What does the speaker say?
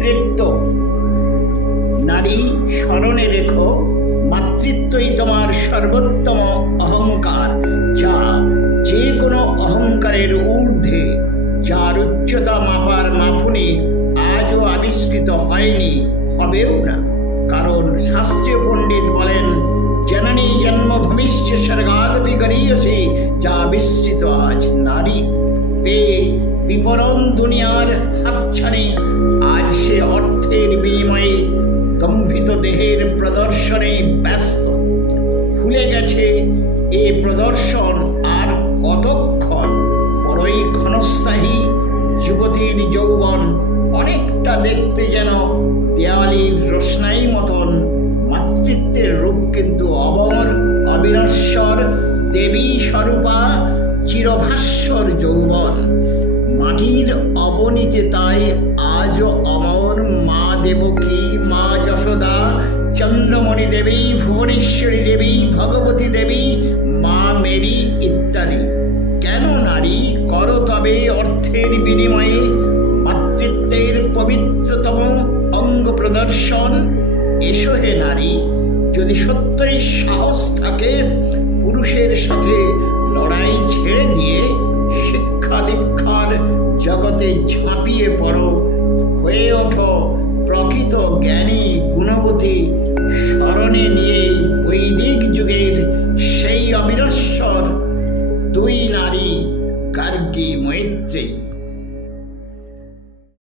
মাতৃত্ব। নারী, স্মরণে রেখো, মাতৃত্বই তোমার সর্বোত্তম অহংকার, যা যে কোনো অহংকারের ঊর্ধ্বে, যার উচ্চতা মাপার মাপুনি আজও আবিষ্কৃত হয়নি, হবেও না। কারণ শাস্ত্রীয় পণ্ডিত বলেন, জননী জন্মভূমিশ্চ স্বর্গাদপি গরীয়সী, যা বিস্তৃত আজ নারী পেয়ে বিপণন দুনিয়ার হাতছানি। আজ সে অর্থের বিনিময়ে দম্ভিত দেহের প্রদর্শনে ব্যস্ত। ভুলে গেছে এ প্রদর্শন আর কতক্ষণ। বড়ই ক্ষণস্থায়ী যুবতীর যৌবন, অনেকটা দেখতে যেন দেয়ালির রোশনাই মতন। মাতৃত্বের রূপ কিন্তু অমর, অবিনশ্বর, দেবী স্বরূপা, চিরভাস্বর যৌবন। মাটির অবনীতে তাই আজও অমর মা দেবকী, মা যশোদা, চন্দ্রমণি দেবী, ভুবনেশ্বরী দেবী, ভগবতী দেবী, মা মেরি ইত্যাদি। কেন নারী করো তবে অর্থের বিনিময়ে মাতৃত্বের পবিত্রতম অঙ্গ প্রদর্শন? এসো হে নারী, যদি সত্যই সাহস থাকে, পুরুষের সাথে লড়াই ছেড়ে দিয়ে শিক্ষা দীক্ষার জগতে ঝাঁপিয়ে পড়ো। হয়ে ওঠো প্রকৃত জ্ঞানী